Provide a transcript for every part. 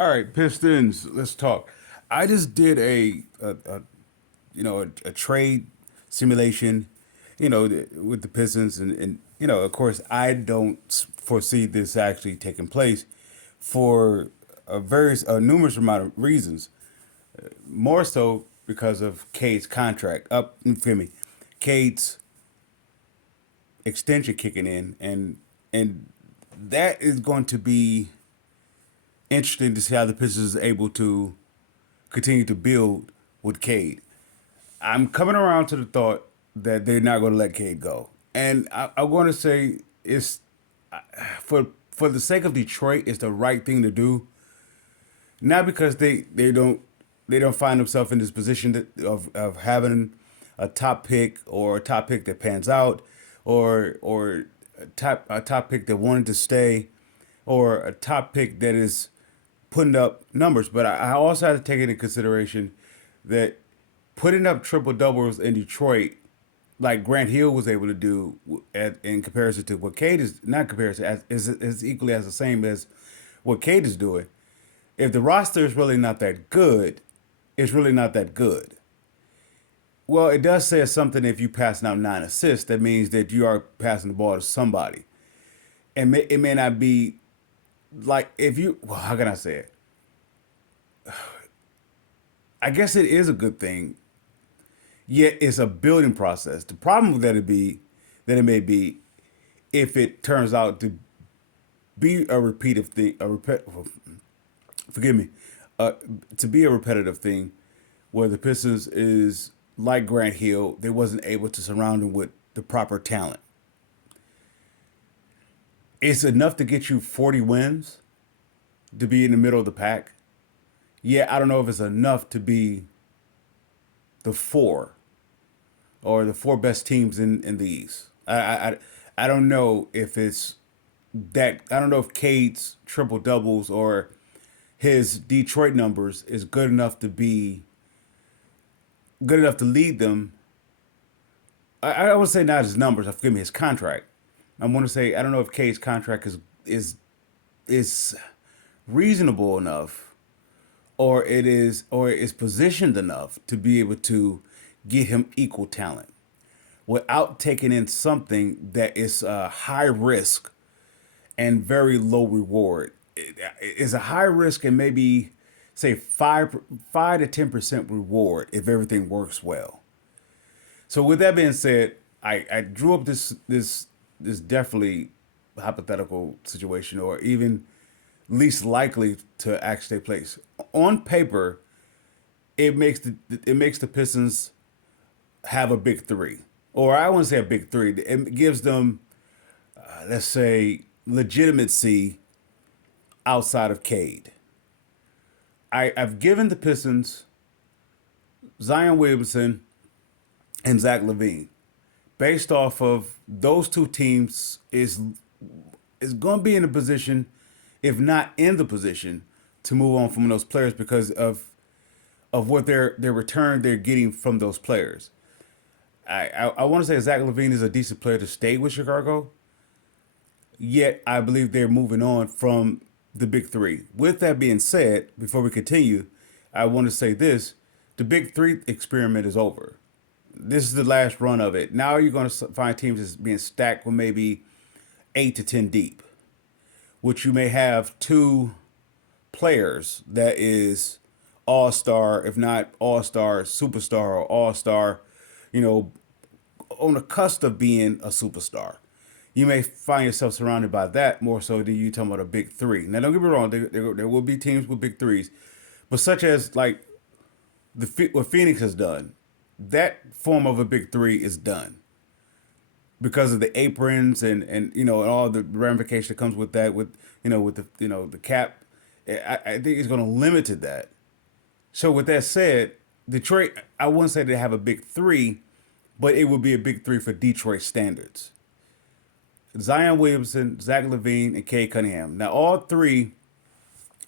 All right, Pistons. Let's talk. I just did a trade simulation, with the Pistons, and of course, I don't foresee this actually taking place for a numerous amount of reasons. More so because of Cade's contract up. Feel me, Cade's extension kicking in, and that is going to be interesting to see how the Pistons is able to continue to build with Cade. I'm coming around to the thought that they're not going to let Cade go, and I'm going to say it's for the sake of Detroit, it's the right thing to do. Not because they don't find themselves in this position of having a top pick or a top pick that pans out, or a top pick that wanted to stay, or a top pick that is putting up numbers. But I also have to take into consideration that putting up triple doubles in Detroit, like Grant Hill was able to do, in comparison to what Cade is, not comparison, is equally as the same as what Cade is doing. If the roster is really not that good, it's really not that good. Well, it does say something if you passing out 9 assists. That means that you are passing the ball to somebody. And it may not be like if you, well, how can I say it? I guess it is a good thing, yet it's a building process. The problem with that it may be if it turns out to be a repetitive thing, forgive me, uh, to be a repetitive thing where the Pistons is like Grant Hill, they wasn't able to surround him with the proper talent. It's enough to get you 40 wins to be in the middle of the pack. Yeah, I don't know if it's enough to be the four or the four best teams in the East. I don't know if it's that. I don't know if Cade's triple doubles or his Detroit numbers is good enough to lead them. I would say not his numbers. Forgive me, his contract. I want to say I don't know if Cade's contract is reasonable enough, or is positioned enough to be able to get him equal talent without taking in something that is high risk and very low reward. It is a high risk and maybe say 5 to 10% reward if everything works well. So with that being said, I drew up this definitely hypothetical situation, or even least likely to actually take place. On paper, it makes the Pistons have a big three, or I wouldn't say a big three. It gives them, let's say, legitimacy outside of Cade. I've given the Pistons Zion Williamson and Zach LaVine based off of those two teams is going to be in a position, if not in the position, to move on from those players because of what their return they're getting from those players. I want to say Zach LaVine is a decent player to stay with Chicago, yet I believe they're moving on from the big three. With that being said, before we continue, I want to say this: the big three experiment is over. This is the last run of it. Now you're going to find teams as being stacked with maybe 8 to 10 deep, which you may have two players that is all star, if not all star, superstar, or all star, you know, on the cusp of being a superstar. You may find yourself surrounded by that more so than you talking about a big three. Now, don't get me wrong, there will be teams with big threes, but such as like what Phoenix has done, that form of a big three is done because of the aprons and all the ramification that comes with that with the cap. I think it's going to limit to that. So with that said, Detroit, I wouldn't say they have a big three, but it would be a big three for Detroit standards. Zion Williamson, Zach LaVine, and Cade Cunningham. Now all three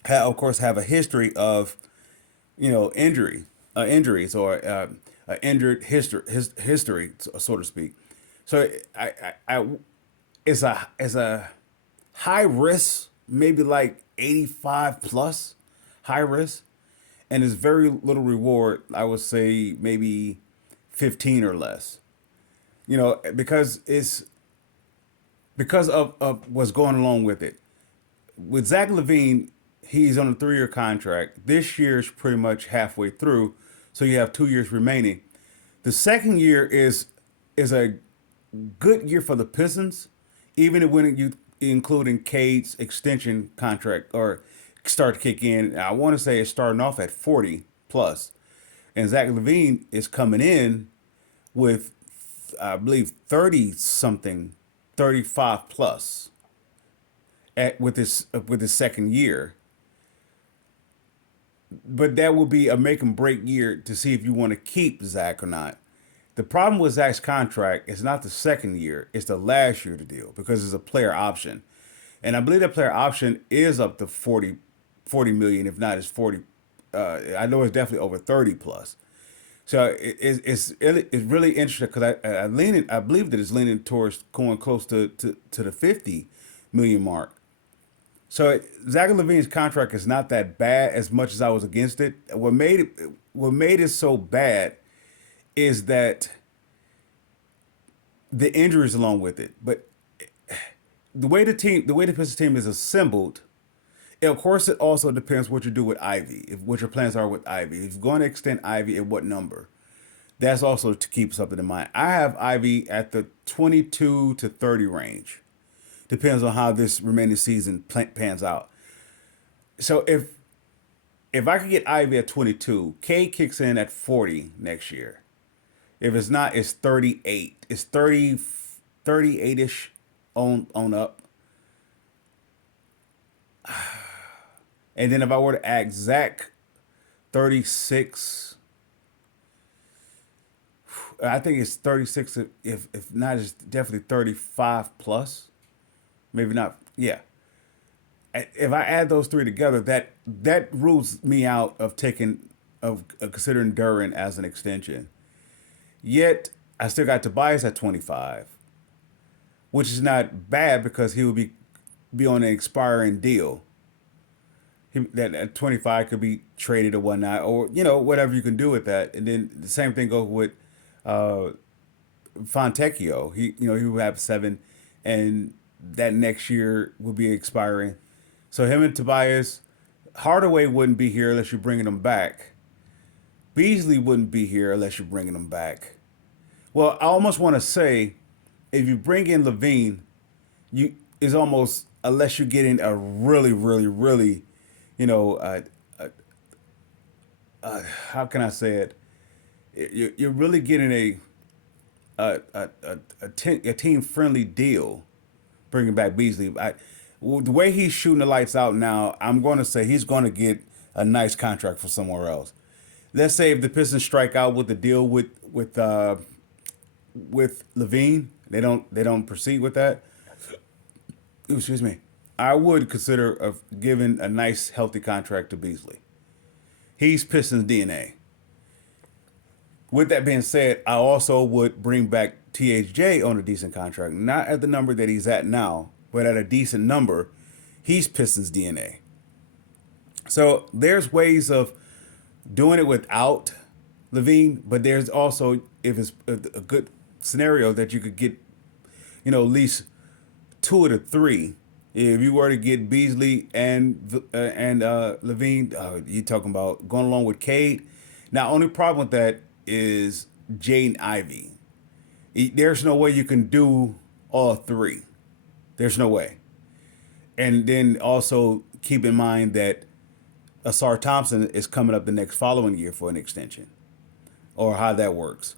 of course have a history of injuries, or injured history, so to speak. So I it's a high risk, maybe like 85 plus, high risk, and there's very little reward. I would say maybe 15 or less. Because of what's going along with it. With Zach Levine, he's on a 3-year contract. This year's pretty much halfway through, so you have 2 years remaining. The second year is a good year for the Pistons, even when you including Cade's extension contract or start to kick in. I want to say it's starting off at 40 plus, and Zach Levine is coming in with, I believe, 30 something, 35 plus with his second year. But that will be a make and break year to see if you want to keep Zach or not. The problem with Zach's contract is not the second year, it's the last year of the deal because it's a player option. And I believe that player option is up to 40 million, if not it's 40. I know it's definitely over 30 plus. So it's really interesting because I believe that it's leaning towards going close to the 50 million mark. So Zach Levine's contract is not that bad as much as I was against it. What made it so bad is that the injuries along with it. But the way the Pistons team is assembled, of course, it also depends what you do with Ivy, what your plans are with Ivy. If you're going to extend Ivy, at what number? That's also to keep something in mind. I have Ivy at the 22 to 30 range. Depends on how this remaining season pans out. So if I could get Ivy at 22, K kicks in at 40 next year. If it's not, it's 38. It's 38-ish on up. And then if I were to add Zach, 36. I think it's 36. If not, it's definitely 35 plus. Maybe not. Yeah. If I add those three together, that rules me out of considering Duran as an extension. Yet I still got Tobias at 25, which is not bad because he would be on an expiring deal. That at 25 could be traded or whatnot, or whatever you can do with that. And then the same thing goes with Fontecchio. He would have 7, and that next year will be expiring. So him and Tobias, Hardaway wouldn't be here unless you're bringing them back. Beasley wouldn't be here unless you're bringing them back. Well, I almost want to say, if you bring in Levine, it's almost, unless you're getting a really, really, really, how can I say it? You're really getting a team friendly deal, bringing back Beasley. The way he's shooting the lights out now, I'm going to say he's going to get a nice contract for somewhere else. Let's say if the Pistons strike out with the deal with Levine, they don't proceed with that. Excuse me. I would consider of giving a nice healthy contract to Beasley. He's Pistons DNA. With that being said, I also would bring back THJ on a decent contract, not at the number that he's at now, but at a decent number. He's Pistons DNA. So there's ways of doing it without Levine, but there's also, if it's a good scenario, that you could get, at least 2 of the 3. If you were to get Beasley and Levine, you're talking about going along with Cade. Now, only problem with that is Jaden Ivey. There's no way you can do all 3. There's no way. And then also keep in mind that Asar Thompson is coming up the next following year for an extension, or how that works.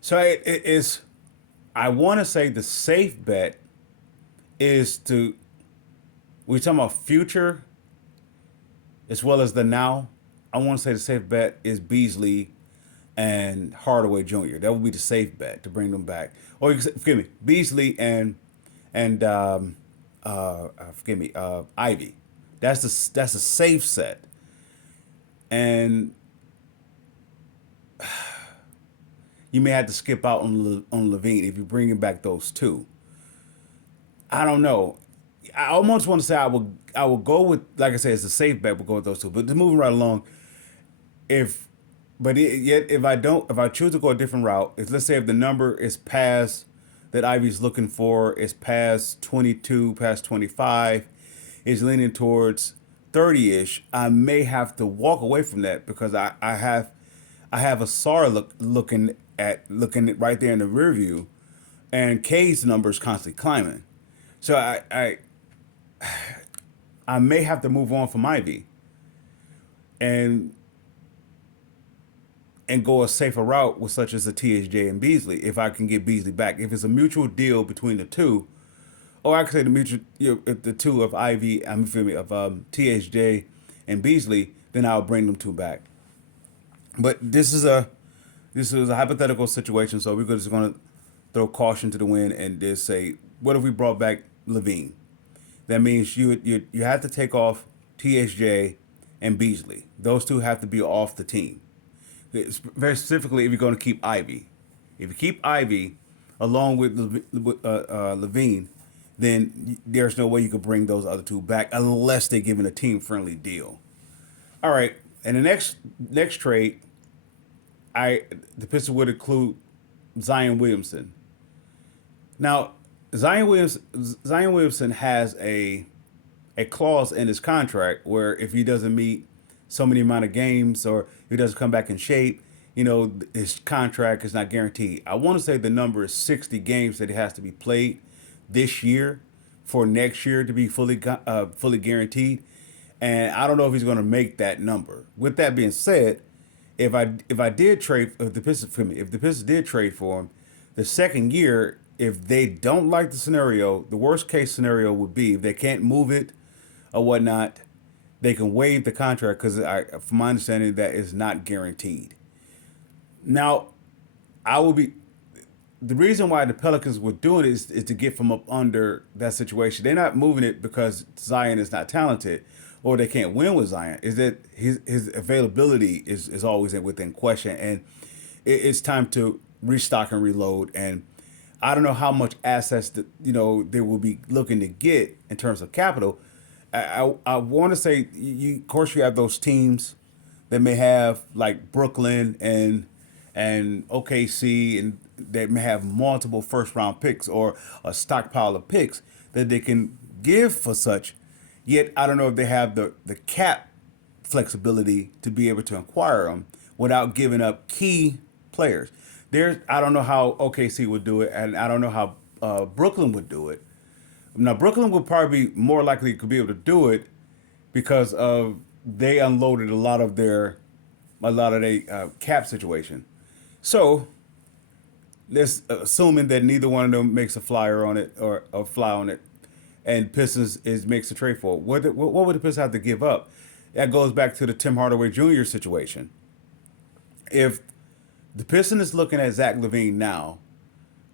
So it is, I want to say the safe bet is we're talking about future as well as the now. I want to say the safe bet is Beasley and Hardaway Jr. That would be the safe bet to bring them back. Or forgive me, Beasley and Ivy. That's a safe set. And you may have to skip out on Levine if you're bringing back those 2. I don't know. I almost want to say I will go with, like I said, it's a safe bet. We'll go with those two. But moving right along, if yet if I choose to go a different route, if let's say if the number is past that Ivy's looking for is past 22, past 25, is leaning towards 30-ish, I may have to walk away from that because I have a SAR looking right there in the rear view, and K's number is constantly climbing. So I may have to move on from Ivy and go a safer route with such as a THJ and Beasley if I can get Beasley back. If it's a mutual deal between the two, or I could say the mutual, if the two of Ivy, I'm feel me, of THJ and Beasley, then I'll bring them two back. But this is a hypothetical situation, so we're just going to throw caution to the wind and just say, what if we brought back Levine? That means you have to take off THJ and Beasley. Those two have to be off the team. Very specifically, if you're going to keep Ivy. If you keep Ivy along with Levine, then there's no way you could bring those other two back unless they're given a team-friendly deal. All right, and the next trade, the Pistons would include Zion Williamson. Now, Zion Williamson has a clause in his contract where if he doesn't meet so many amount of games or if he doesn't come back in shape, his contract is not guaranteed. I want to say the number is 60 games that he has to be played this year for next year to be fully guaranteed. And I don't know if he's going to make that number. With that being said, if the Pistons did trade for him, the second year, if they don't like the scenario, the worst case scenario would be if they can't move it or whatnot, they can waive the contract because, from my understanding, that is not guaranteed. Now, the reason why the Pelicans were doing it is to get from up under that situation. They're not moving it because Zion is not talented or they can't win with Zion. Is that his availability is always within question, and it's time to restock and reload. And I don't know how much assets that they will be looking to get in terms of capital. I want to say, of course, you have those teams that may have like Brooklyn and OKC, and they may have multiple first round picks or a stockpile of picks that they can give for such. Yet I don't know if they have the cap flexibility to be able to acquire them without giving up key players. I don't know how OKC would do it, and I don't know how Brooklyn would do it. Now, Brooklyn would probably be more likely to be able to do it because of they unloaded a lot of their cap situation. So, let's assuming that neither one of them makes a flyer on it or a fly on it, and Pistons makes a trade for it. What would the Pistons have to give up? That goes back to the Tim Hardaway Jr. situation. If the Pistons is looking at Zach LaVine now,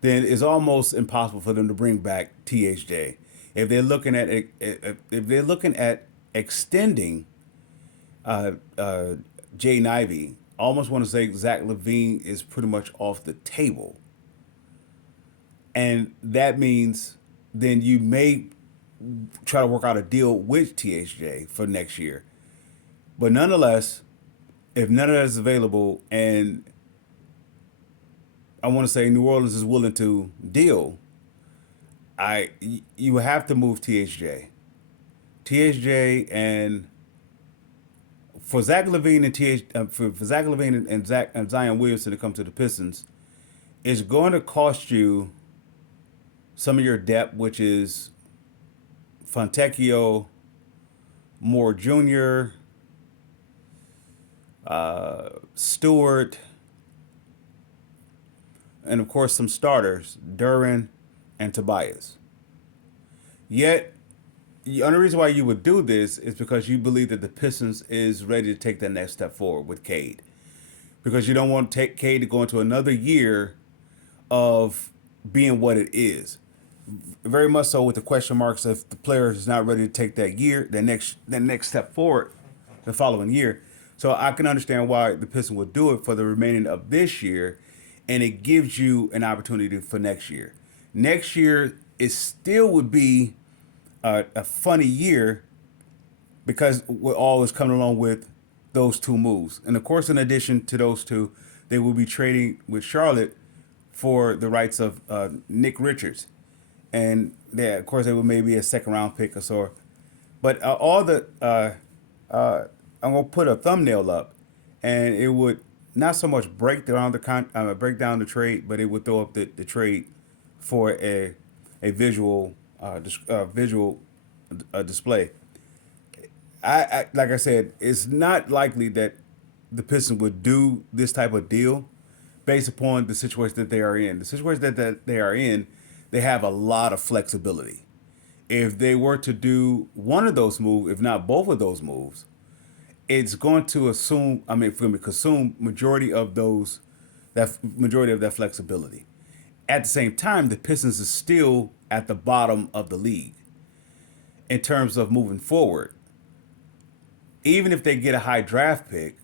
then it's almost impossible for them to bring back THJ. If they're looking at extending Jaden Ivey, I almost want to say Zach LaVine is pretty much off the table, and that means then you may try to work out a deal with THJ for next year. But nonetheless, if none of that is available, and I want to say New Orleans is willing to deal, you have to move THJ. THJ and for Zach LaVine and Zion Williamson to come to the Pistons, it's going to cost you some of your depth, which is Fontecchio, Moore Jr., Stewart, and of course some starters, Duran and Tobias. Yet, the only reason why you would do this is because you believe that the Pistons is ready to take that next step forward with Cade. Because you don't want Cade to go into another year of being what it is. Very much so with the question marks if the player is not ready to take that next step forward the following year. So I can understand why the Pistons would do it for the remaining of this year, and it gives you an opportunity for next year. Next year, it still would be a funny year because what all is coming along with those two moves. And of course, in addition to those two, they will be trading with Charlotte for the rights of Nick Richards, and they, of course, they will maybe a second round pick or so. But I'm gonna put a thumbnail up, and it would not so much break down the trade, but it would throw up the trade for a visual display. I like I said, it's not likely that the Pistons would do this type of deal based upon the situation that they are in. The situation that they are in, they have a lot of flexibility. If they were to do one of those moves, if not both of those moves, it's going to assume, I mean, it's going to consume majority of that flexibility. At the same time, the Pistons is still at the bottom of the league in terms of moving forward. Even if they get a high draft pick,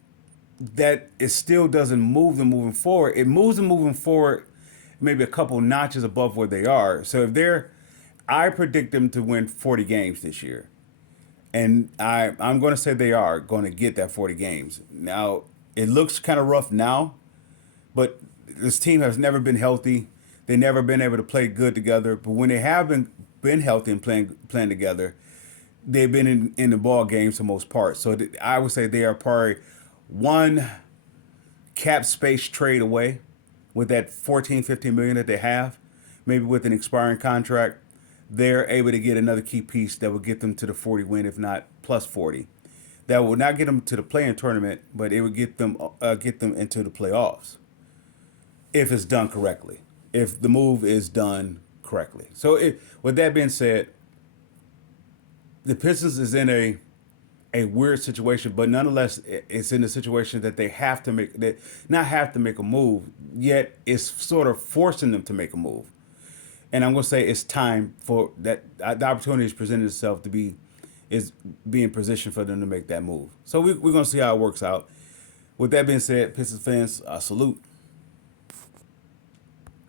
that it still doesn't move them moving forward. It moves them moving forward maybe a couple notches above where they are. So I predict them to win 40 games this year. And I'm going to say they are going to get that 40 games. Now, it looks kind of rough now, but this team has never been healthy. They've never been able to play good together. But when they have been healthy and playing together, they've been in the ball games for the most part. So I would say they are probably one cap space trade away with that 14, 15 million that they have, maybe with an expiring contract. They're able to get another key piece that will get them to the 40 win, if not plus 40. That will not get them to the play-in tournament, but it would get them into the playoffs if it's done correctly, if the move is done correctly. So with that being said, the Pistons is in a weird situation, but nonetheless, it's in a situation that they have to make, that not have to make a move, yet it's sort of forcing them to make a move. And I'm going to say it's time for that. The opportunity is presenting itself is being positioned for them to make that move. So we're going to see how it works out. With that being said, Pistons fans, salute.